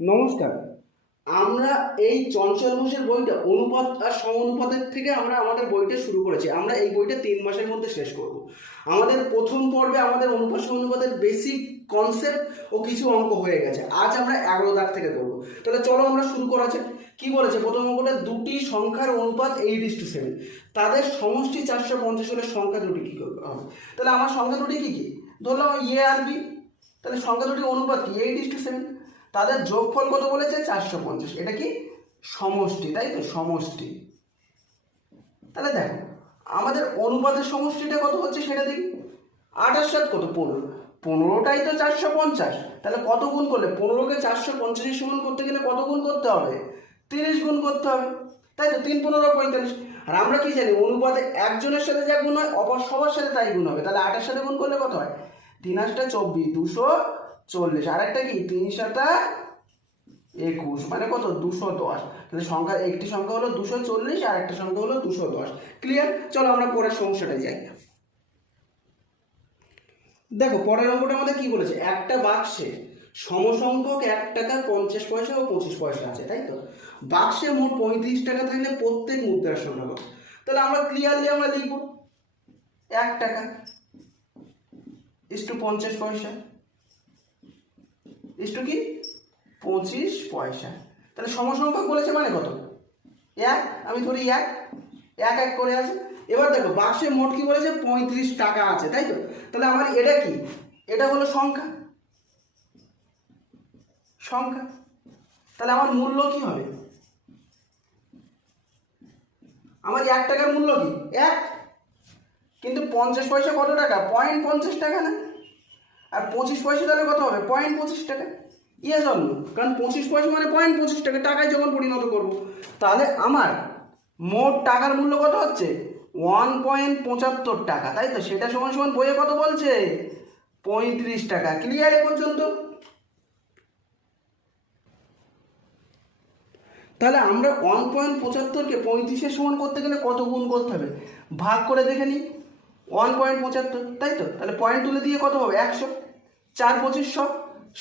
নমস্কার। আমরা এই চঞ্চল ঘোষের বইটা অনুপাত আর সমানুপাতের থেকে আমরা আমাদের বইটা শুরু করেছি। আমরা এই বইটা 3 মাসের মধ্যে শেষ করব। আমাদের প্রথম পর্বে আমাদের অনুপাত সমানুপাতের বেসিক কনসেপ্ট ও কিছু অঙ্ক হয়ে গেছে। আজ আমরা 11 দাগ থেকে করব। তাহলে চলো আমরা শুরু করা যাক। কি বলেছে প্রথম অঙ্কটা? দুটি সংখ্যার অনুপাত 8:7, তাদের সমষ্টি 450 হলে সংখ্যা দুটি কি করবে হবে। তাহলে আমার সংখ্যা দুটি কি কি ধরলাম, এ আর বি। তাহলে সংখ্যা দুটি অনুপাত কি 8:7, তাদের যোগফল কত বলেছে 450। এটা কি সমষ্টি, তাই তো সমষ্টি। তাহলে দেখো আমাদের অনুপাতের সমষ্টিটা কত হচ্ছে সেটা দেখি। 28 সাত কত 15, 15টাই তো 450। তাহলে কত গুণ করলে 15কে 450 সমান করতে গেলে কত গুণ করতে হবে? 30 গুণ করতে হবে, তাই তো। 3 15 45। আর আমরা কি জানি অনুপাতে একজনের সাথে যা গুণ হয় অপর সবার সাথে তাই গুণ হবে। তাহলে 28 সাথে গুণ করলে কত হয়? 3 8 24, 240। আর একটা কি 3 7 21, মানে কত 210। তাহলে সংখ্যা একটি সংখ্যা হলো 240 আর একটা সংখ্যা হলো 210। ক্লিয়ার? চলো আমরা পরের সমস্যাটা যাই। দেখো পরের অঙ্কটা আমাদের কি বলেছে, একটা বাক্সে সমসংখ্যক 1 টাকা 50 পয়সা ও 25 পয়সা আছে, তাই তো। বাক্সে মোট 35 টাকা থাকলে প্রত্যেক মুদ্রার সংখ্যা কত? তাহলে আমরা ক্লিয়ারলি আমরা লিখবো 1 টাকা ইস্টু 50 পয়সা ইস্টু কি 25 পয়সা। তাহলে সমসংখ্যক বলেছে মানে কত? 1। আমি ধরি 1 1 1 করে আছে। এবার দেখো বাক্সে মোট কি বলেছে 35 টাকা আছে, তাই তো। তাহলে আমার এটা কি, এটা হলো সংখ্যা সংখ্যা। তাহলে আমার মূল্য কি হবে? আমার 1 টাকার মূল্য কি 1, কিন্তু 50 পয়সা কত টাকা? 0.50 টাকা না। আর 25 পয়সা তাহলে কত হবে? 0.25 টাকা। Yes or no? কারণ 25 পয়সা মানে 0.25 টাকা, টাকায় যখন পরিণত করব। তাহলে আমার মোট টাকার মূল্য কত হচ্ছে? 1.75 টাকা, তাই তো। সেটা সমান সমান বইয়ে কত বলছে? 35 টাকা। ক্লিয়ার এ পর্যন্ত? তাহলে আমরা 1.75কে 35-এর সমান করতে গেলে কত গুণ করতে হবে ভাগ করে দেখে নিই। 1.75, তাই তো। তাহলে পয়েন্ট তুলে দিয়ে কত হবে? 100। 4 25 100,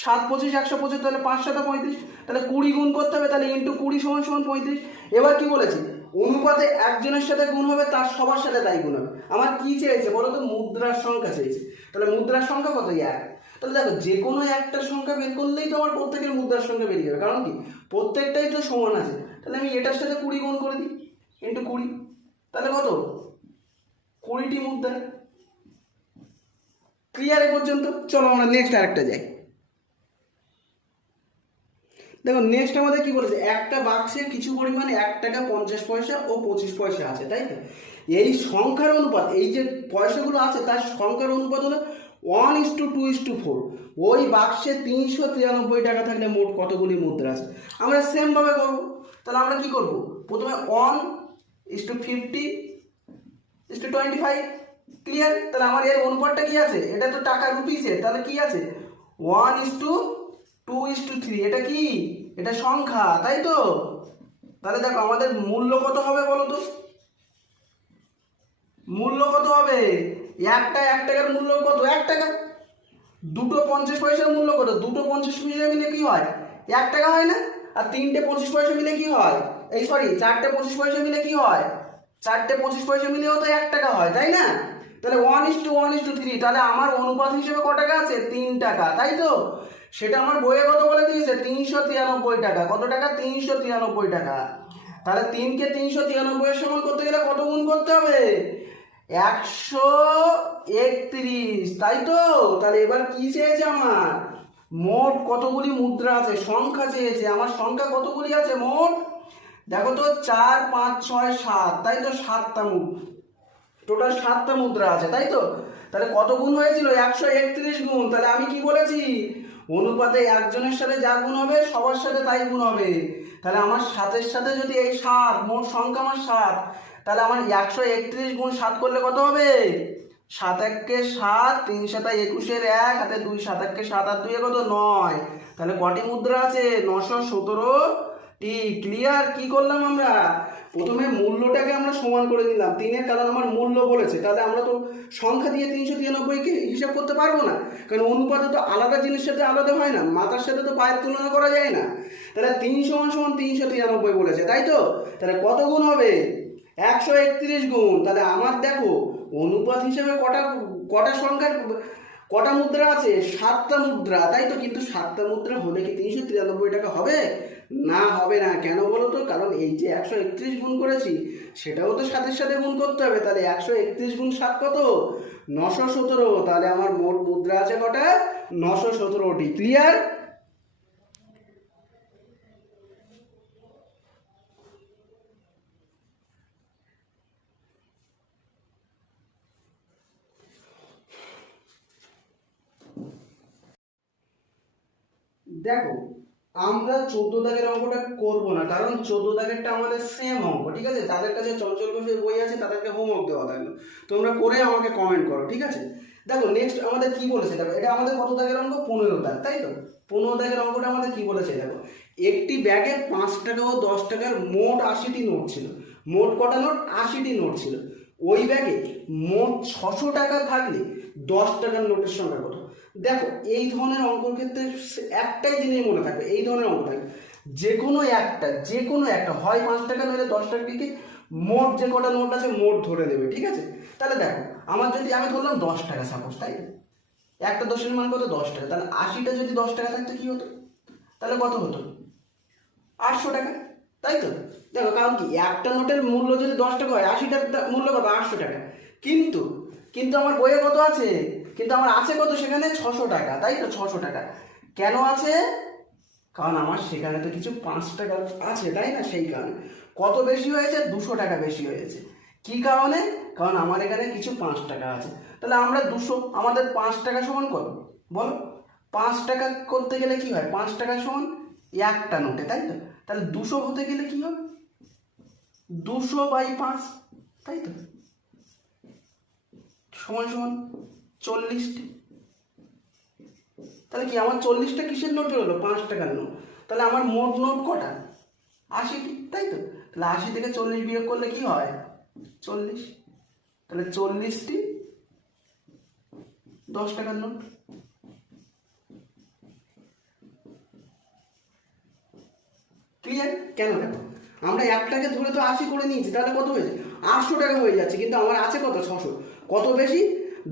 7 25 125, তাহলে 5 7 35। তাহলে 20 গুণ করতে হবে, তাহলে ইন্টু 20 সমান সমান 35। এবার কি বলেছি? অনুপাতে একজনের সাথে গুণ হবে তার সবার সাথে তাই গুণ হবে। আমার কি চেয়েছে বলো তো? মুদ্রার সংখ্যা চেয়েছে। তাহলে মুদ্রার সংখ্যা কত? 1। তাহলে দেখো যে কোনো একটা সংখ্যা বের করলেই তো আমার প্রত্যেকের মুদ্রার সংখ্যা বেরিয়ে যাবে, কারণ কি প্রত্যেকটাই তো সমান আছে। তাহলে আমি এটার সাথে 20 গুণ করে দিই, ইন্টু 20। তাহলে কত? 20টি মুদ্রা। ক্লিয়ার এ পর্যন্ত? চলো আমরা নেক্সট আরেকটা যাই। দেখো নেক্সট আমাদের কি বলেছে, একটা বাক্সে কিছু পরিমাণে 1 টাকা 50 পয়সা ও 25 পয়সা আছে, তাই তো। এই সংখ্যার অনুপাত, এই যে পয়সাগুলো আছে তার সংখ্যার অনুপাত হলো 1:2:4। ওই বাক্সে 393 টাকা থাকলে মোট কতগুলি মুদ্রা আছে? আমরা সেম ভাবে করবো। তাহলে আমরা কি করব? প্রথমে 1:50:25। ক্লিয়ার? তাহলে আমার এর অনুপাতটা কি আছে? এটা তো টাকা রুপিসে, তাহলে কি আছে 1:2:3। এটা কি? এটা সংখ্যা, তাই তো। তাহলে দেখো আমাদের মূল্য কত হবে বলো তো? মূল্য কত হবে? 1 টাকার মূল্য কত? 1 টাকা। দুটো 50 পয়সার মূল্য কত? দুটো 50 পয়সা মিলে কি হয়? 1 টাকা হয় না? আর তিনটে 25 পয়সা মিলে কি হয়? এই সরি, চারটে 25 পয়সা মিলে কি হয়? চারটে 25 পয়সা মিলেও তো 1 টাকা হয়, তাই না? তাহলে 1:1:3। তাহলে আমার অনুপাত হিসেবে ক টাকা আছে? 3 টাকা, তাই তো। সেটা আমার বইয়ে কত বলে দিয়েছে? 393 টাকা। কত টাকা? 393 টাকা। তাহলে 3কে 393 এর সমান করতে গেলে কত গুণ করতে হবে? 131, তাই তো। তাহলে এবার কি চেয়েছে আমার? মোট কতগুলি মুদ্রা আছে সংখ্যা চেয়েছে। আমার সংখ্যা কতগুলি আছে মোট? দেখো তো 4 5 6 7, তাই তো। 7টা টোটাল 7টা মুদ্রা আছে, তাই তো। তাহলে কত গুণ হয়েছিল? 131 গুণ। তাহলে আমি কি বলেছি? অনুপাতে একজনের সাথে যা গুণ হবে সবার সাথে তাই গুণ হবে। তাহলে আমার 7-এর সাথে যদি এই 7, মোট সংখ্যা আমার 7, তাহলে আমার 131 গুণ 7 করলে কত হবে? 7 1 7, 3 7 21 1, হাতে 2 7 1 7 আর 2 কত 9। তাহলে কটি মুদ্রা আছে? 917 টি। ক্লিয়ার? কি করলাম আমরা? প্রথমে মূল্যটাকে আমরা সমান করে নিলাম 3-এর, কারণ আমার মূল্য বলেছে। তাহলে আমরা তো সংখ্যা দিয়ে 393কে হিসাব করতে পারবো না, কারণ অনুপাতে তো আলাদা জিনিসের সাথে আলাদা হয় না, মাথার সাথে তো পায়ের তুলনা করা যায় না। তাহলে 3 সমান সমান 393 বলেছে, তাই তো? তাহলে কত গুণ হবে? 131 গুণ। তাহলে আমার দেখো অনুপাত হিসেবে কটা কটা সংখ্যার কটা মুদ্রা আছে? 7টা মুদ্রা, তাই তো? কিন্তু 7টা মুদ্রা হলে কি 393 টাকা হবে? না, হবে না। কেন বলো তো? কারণ এই যে 131 গুণ করেছি, সেটাও তো 7-এর সাথে গুণ করতে হবে। তাহলে 131 গুণ 7 কত? 917। তাহলে আমার মোট মুদ্রা আছে কটা? 917টি। ক্লিয়ার? দেখো, আমরা 14 দাগের অঙ্কটা করব না, কারণ 14 দাগেরটা আমাদের সেম অঙ্ক, ঠিক আছে? যাদের কাছে চঞ্চল ঘোষের বই আছে তাদেরকে হোমওয়ার্ক দেওয়া থাকলো, তোমরা করে আমাকে কমেন্ট করো, ঠিক আছে? দেখো নেক্সট আমাদের কি বলেছে, দেখো এটা আমাদের কত দাগের অঙ্ক? 15 দাগ, তাই তো? 15 দাগের অঙ্কটা আমাদের কি বলেছে দেখো, একটি ব্যাগে 5 টাকা ও 10 টাকার মোট 80টি নোট ছিল। মোট কটা নোট? 80টি নোট ছিল। ওই ব্যাগে মোট 600 টাকা থাকলে 10 টাকার নোটের সংখ্যা কত? দেখো এই ধরনের অঙ্কের ক্ষেত্রে একটাই জিনিস মনে থাকবে, এই ধরনের অঙ্ক থাকবে যে কোনো একটা হয় 5 টাকা নইলে 10 টাকা থেকে মোট যে কটা নোট আছে মোট ধরে দেবে, ঠিক আছে? তাহলে দেখো আমার যদি আমি ধরলাম 10 টাকা সাপোজ, তাই তো? একটা দশের মান কত? 10 টাকা। তাহলে 80টা যদি 10 টাকা থাকতো কি হতো? তাহলে কত হতো? 800 টাকা, তাই তো? দেখো কারণ কি, একটা নোটের মূল্য যদি 10 টাকা হয়, 80টার মূল্য কত? 800 টাকা। কিন্তু কিন্তু আমার বইয়ে কত আছে? কিন্তু আমার আছে কত সেখানে? 600 টাকা, তাই তো? 600 টাকা কেন আছে? কারণ আমার সেখানে তো কিছু 5 টাকা আছে, তাই না? সেই কারণে কত বেশি হয়েছে? 200 টাকা বেশি হয়েছে। কি কারণে? কারণ আমার এখানে কিছু 5 টাকা আছে। তাহলে আমরা 200, আমাদের 5 টাকা সমান কত বলো? 5 টাকা করতে গেলে কি হয়? 5 টাকা সমান একটা নোটে, তাই তো? তাহলে 200 হতে গেলে কি হবে? 200/5, তাই তো? সমান সমান 40টি। তাহলে কি আমার 40টা কিসের নোট হলো? 5 টাকার নোট। তাহলে আমার মোট নোট কটা? 80টি, তাই তো? তাহলে 80 থেকে 40 বিয়োগ করলে কি হয়? 40। তাহলে 40টি 10 টাকার নোট। ক্লিয়ার? কেন? দেখো আমরা একটাকে ধরে তো 80 করে নিয়েছি, তাহলে কত হয়েছে? 800 টাকা হয়ে যাচ্ছে, কিন্তু আমার আছে কত? 600। কত বেশি?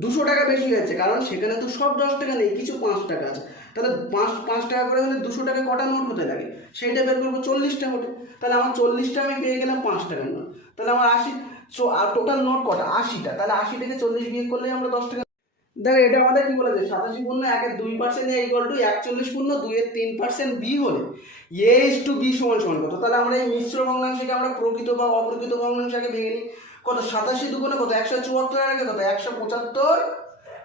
200 টাকা বেশি হয়েছে, কারণ সেখানে তো সব 10 টাকা নেই, কিছু 5 টাকা আছে। তাহলে 5 টাকা করে হলে 200 টাকা কটা নোট হতে লাগে? সেইটা বের করবো 40টা নোটে। তাহলে আমার 40টা আমি পেয়ে গেলাম 5 টাকার নোট। তাহলে আমার 80, টোটাল নোট কটা? 80টা। তাহলে 80 থেকে 40 বিয়োগ করলে আমরা 10 টাকা। দেখো এটা আমাদের কি বলেছে? 87 পূর্ণ 1-এর 2% A = 41 পূর্ণ 2-এর 3% B হলে A/B সমান সমান কত? তাহলে আমরা এই মিশ্র ভগ্নাংশকে আমরা প্রকৃত বা অপ্রকৃত ভগ্নাংশকে ভেঙে নিই। কত? 87 দুগুণে কত? 174, এর আগে কত? 175,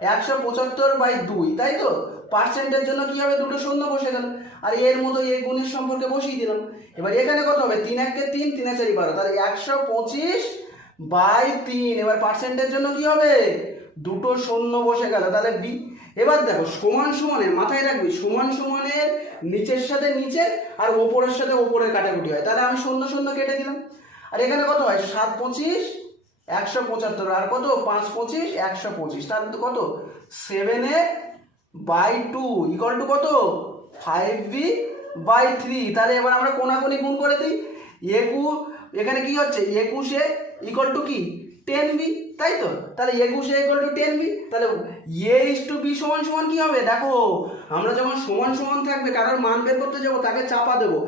175/2, তাই তো? পার্সেন্টের জন্য কি হবে? দুটো শূন্য বসে গেল, আর এর মতো এ গুণের সম্পর্কে বসিয়ে দিলাম। এবার এখানে কত হবে? 3-1-কে 3, 3-4 12, তাহলে 125/3। এবার পার্সেন্টের জন্য কি হবে? দুটো শূন্য বসে গেল, তাহলে বি। এবার দেখো সমান সমানের মাথায় রাখবি, সমান সমানের নিচের সাথে নিচে আর ওপরের সাথে ওপরের কাটাকুটি হয়, তাহলে আমি শূন্য শূন্য কেটে দিলাম। আর এখানে কত হয়? 7-25 175, আর কত? 5-25 125, তাহলে তো কত? 7A/2 = কত? 5B/3। তাহলে এবার আমরা কোনাকুনি গুণ করে দিই। এখানে কি হচ্ছে? 21A = কি? 10B, তাই তো? তাহলে 21A = 10B। তাহলে A/B সমান সমান কি হবে? দেখো আমরা যখন সমান সমান থাকবে, কারোর মান বের করতে যাবো তাকে চাপা দেবো,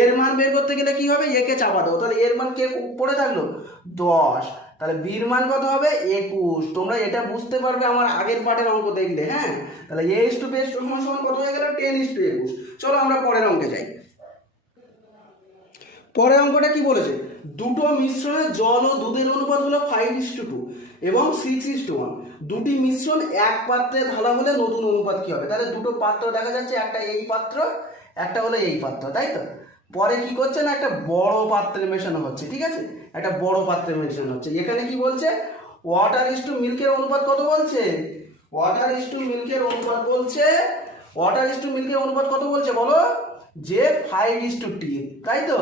এর মান বের করতে গেলে কি হবে? একে চাপা দেবো। তাহলে এর মান কে পড়ে থাকলো? 10। তাহলে বির মান কত হবে? 21। তোমরা এটা বুঝতে পারবে আমার আগের পার্টের অঙ্ক দেখলে, হ্যাঁ? তাহলে A/B সমান সমান কত হয়ে গেল? 10:21। চলো আমরা পরের অঙ্কে যাই। পরের অঙ্কটা কি বলেছে? দুটো মিশ্রণে জল ও দুধের অনুপাত হলো 5:2 এবং 6:1। দুটি মিশ্রণ এক পাত্রে ঢালা হলে নতুন অনুপাত কি হবে? তাহলে দুটো পাত্র দেখা যাচ্ছে, একটা এই পাত্র, একটা হলো এই পাত্র, তাই তো? পরে কি করছে না, একটা বড় পাত্রে মেশানো হচ্ছে, ঠিক আছে? একটা বড় পাত্রে মেশানো হচ্ছে। এখানে কি বলছে? ওয়াটার/মিল্কের অনুপাত কত বলছে? ওয়াটার/মিল্কের অনুপাত বলছে কত বলছে বলো? যে 5:3, তাই তো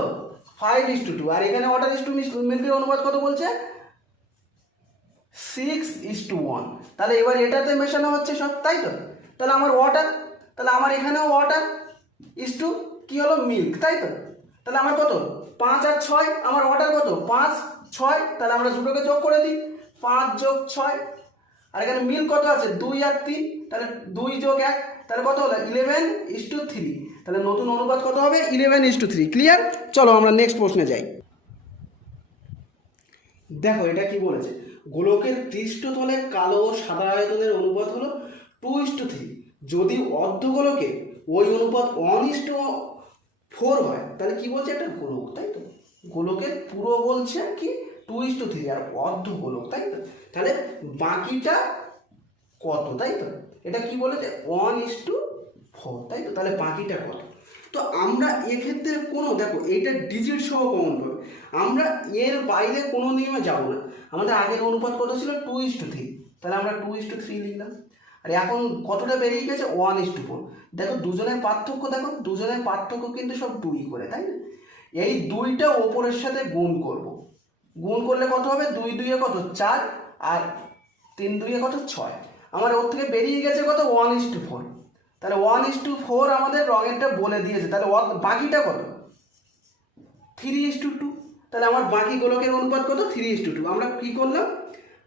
5:2, আর এখানে ওয়াটার ইস টু মিল্কের অনুপাত কত বলছে 6:1। তাহলে এবার এটাতে মেশানো হচ্ছে সব, তাই তো। তাহলে আমার ওয়াটার, তাহলে আমার এখানেও ওয়াটার ইস টু কী হলো মিল্ক, তাই তো। তাহলে আমার কত 5 আর 6, আমার ওয়াটার কত 5 6, তাহলে আমরা দুটোকে যোগ করে দিই 5 যোগ 6, আর এখানে মিল্ক কত আছে 2 আর 3, তাহলে 2 যোগ 1, তাহলে কত হলো 11:3। তাহলে নতুন অনুপাত কত হবে 11:3। ক্লিয়ার? চলো আমরা নেক্সট প্রশ্নে যাই। দেখো এটা কি বলেছে, গোলকের পৃষ্ঠতলে কালো ও সাদা আয়তনের অনুপাত হলো 2:3। যদি অর্ধগোলকে ওই অনুপাত 1:4 হয়, তাহলে কি বলছে একটা গোলক, তাই তো। গোলকের পুরো বলছে কি 2:3 আর অর্ধগোলক, তাই তো। তাহলে বাকিটা কত, তাই তো। এটা কি বলেছে 1:4, তাই তো। তাহলে বাকিটা কত। তো আমরা এক্ষেত্রে কোনো, দেখো এইটা ডিজিট সহ কমন পাবে, আমরা এর বাইরে কোনো নিয়মে যাব না। আমাদের আগের অনুপাত কত ছিল 2:3, তাহলে আমরা 2:3 লিখলাম। আর এখন কতটা বেরিয়ে গেছে 1:4। দেখো দুজনের পার্থক্য, দেখো দুজনের পার্থক্য কিন্তু সব 2 করে, তাই না। এই 2টা ওপরের সাথে গুণ করব, গুণ করলে কত হবে 2 2 কত 4, আর 3 2 কত 6। আমার ওর থেকে বেরিয়ে গেছে কত 1:4। তাহলে 1:4 আমাদের রঙেরটা বলে দিয়েছে, তাহলে বাকিটা কত 3:2। তাহলে আমার বাকি গোলকের অনুপাত কত 3:2। আমরা কি করলাম,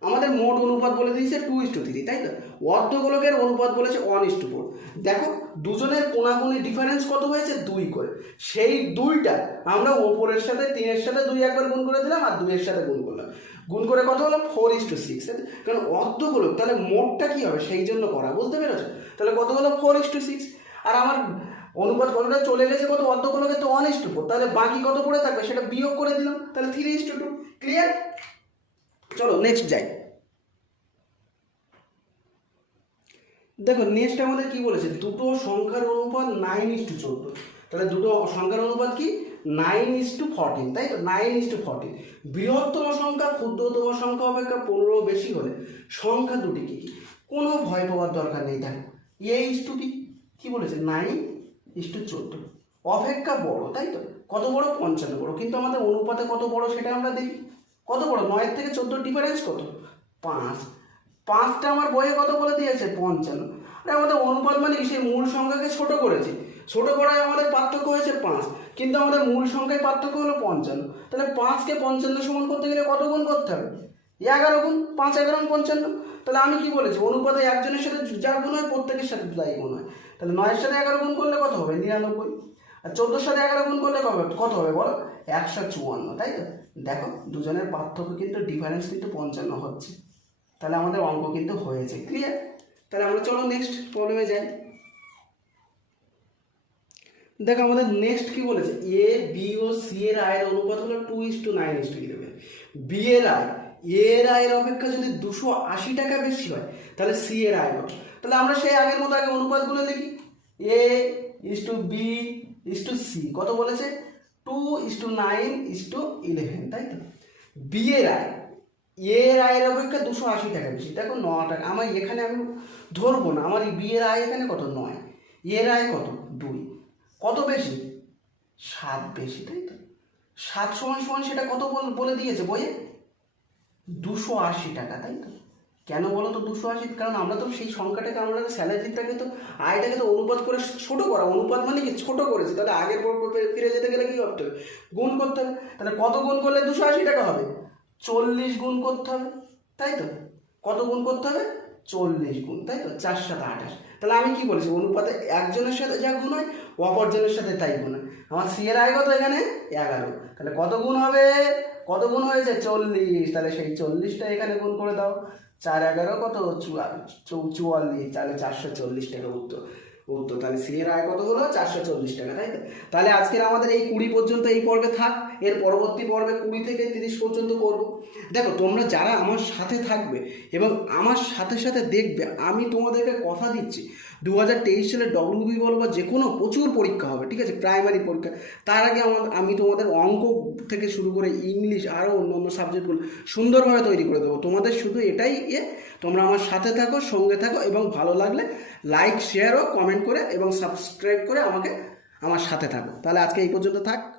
আমাদের মোট অনুপাত বলে দিয়েছে 2:3, তাই তো। অর্ধ গোলকের অনুপাত বলেছে 1:4। দেখো দুজনের কোণাকুণি ডিফারেন্স কত হয়েছে 2 করে, সেই 2টা আমরা ওপরের সাথে 3-এর সাথে 2 একবার গুণ করে দিলাম, আর 2-এর সাথে গুণ করলাম, গুণ করে কত হলো 4:6। কারণ অর্ধ গোলক, তাহলে মোটটা কি হবে সেই জন্য করা, বুঝতে পেরেছো। তাহলে কত হলো 4:6, আর আমার অনুপাত কতটা চলে গেছে কত অর্ধগোলকে তো 1:4, তাহলে বাকি কত পড়ে থাকবে সেটা বিয়োগ করে দিলাম, তাহলে 3:2। ক্লিয়ার? চলো নেক্সট যাই। দেখো নেক্সট আমাদের কি বলেছে, দুটো সংখ্যার অনুপাত 9:14। তাহলে দুটো সংখ্যার অনুপাত কি 9:14, তাই তো 9:14। বৃহত্তম সংখ্যা ক্ষুদ্রতম সংখ্যা অপেক্ষা 15 বেশি হলে সংখ্যা দুটি কি কি। কোনো ভয় পাওয়ার দরকার নেই। দেখো কি বলেছে 9:14 অপেক্ষা বড়, তাই তো। কত বড় 55 বড়, কিন্তু আমাদের অনুপাতে কত বড় সেটা আমরা দেখি। কত বড় 9 থেকে 14 ডিফারেন্স কত 5। 5টা আমার বইয়ে কত বলে দিয়েছে 55। আর আমাদের অনুপাত মানে সেই মূল সংখ্যাকে ছোট করেছি, ছোট করায় আমাদের পার্থক্য হয়েছে 5, কিন্তু আমাদের মূল সংখ্যায় পার্থক্য হলো 55। তাহলে 5কে 55 সমান করতে গেলে কত গুণ করতে হবে 11 গুণ, 5 11 55। তাহলে আমি কি বলেছি অনুপাতে একজনের সাথে যা গুণ হয় প্রত্যেকের সাথে তাই গুণ হয়। তাহলে 9-এর সাথে 11 গুণ করলে কত হবে 99, আর 14-এর সাথে 11 গুণ করলে কত হবে বলো 154, তাই তো। দেখো দুজনের পার্থক্য কিন্তু ডিফারেন্স কিন্তু 55 হচ্ছে, তাহলে আমাদের অঙ্ক কিন্তু হয়েছে। ক্লিয়ার? তাহলে আমরা চলো নেক্সট প্রবলেমে যাই। দেখো আমাদের নেক্সট কি বলেছে, এ বি ও সি এর আয়ের অনুপাত হলো 2:9:11। বি এর আয় এর আয়ের অপেক্ষা যদি 280 টাকা বেশি হয়, তাহলে সি এর আয় কত। তাহলে আমরা সেই আগের মতো আগে অনুপাতগুলো লিখি, A is to B is to C কত বলেছে 2:9:11, তাই তো। বি এর আয় এর আয়ের অপেক্ষা 280 টাকা বেশি, দেখো 9 টাকা। আমার এখানে আমি ধরবো না, আমার বি এর আয় এখানে কত 9, এর আয় কত 2, কত বেশি 7 বেশি, তাই তো। 7 সমান সমান সেটা কত বলে দিয়েছে বইয়ে 280 টাকা, তাই তো। কেন বলো তো 280, কারণ আমরা তো সেই সংখ্যাটাকে, আমরা স্যালারিটাকে তো আয়টাকে তো অনুপাত করে ছোট করা, অনুপাত মানে কি ছোট করেছি, তাহলে আগের ফিরে যেতে গেলে কি করতে হবে গুণ করতে হবে। তাহলে কত গুণ করলে 280 টাকা হবে 40 গুণ করতে হবে, তাই তো। কত গুণ করতে হবে 40 গুণ, তাই তো। 4 7 28। তাহলে আমি কি বলেছি অনুপাতে একজনের সাথে যা গুণ হয় অপরজনের সাথে তাই গুণ হয়। আমার সি এর আয় কত এখানে 11, তাহলে কত গুণ হবে, কত গুণ হয়েছে 40, তাহলে সেই 40টা এখানে গুণ করে দাও। 4 11 কত 44, তাহলে 440 টাকা উত্তর। তাহলে সি এর আয় কত হলো 440 টাকা, তাই তো। তাহলে আজকের আমাদের এই 20 পর্যন্ত এই পর্বে থাক, এর পরবর্তী পর্বে 20 থেকে 30 পর্যন্ত করব। দেখো তোমরা যারা আমার সাথে থাকবে এবং আমার সাথে সাথে দেখবে, আমি তোমাদেরকে কথা দিচ্ছি 2023 সালে ডব্লিউবি বলো বা যে কোনো প্রচুর পরীক্ষা হবে, ঠিক আছে, প্রাইমারি পরীক্ষা। তার আগে আমি তোমাদের অঙ্ক থেকে শুরু করে ইংলিশ আরও অন্য সাবজেক্টগুলো সুন্দরভাবে তৈরি করে দেবো। তোমাদের শুধু এটাই তোমরা আমার সাথে থাকো, সঙ্গে থাকো, এবং ভালো লাগলে লাইক শেয়ার ও কমেন্ট করে এবং সাবস্ক্রাইব করে আমাকে আমার সাথে থাকো। তাহলে আজকে এই পর্যন্ত থাক।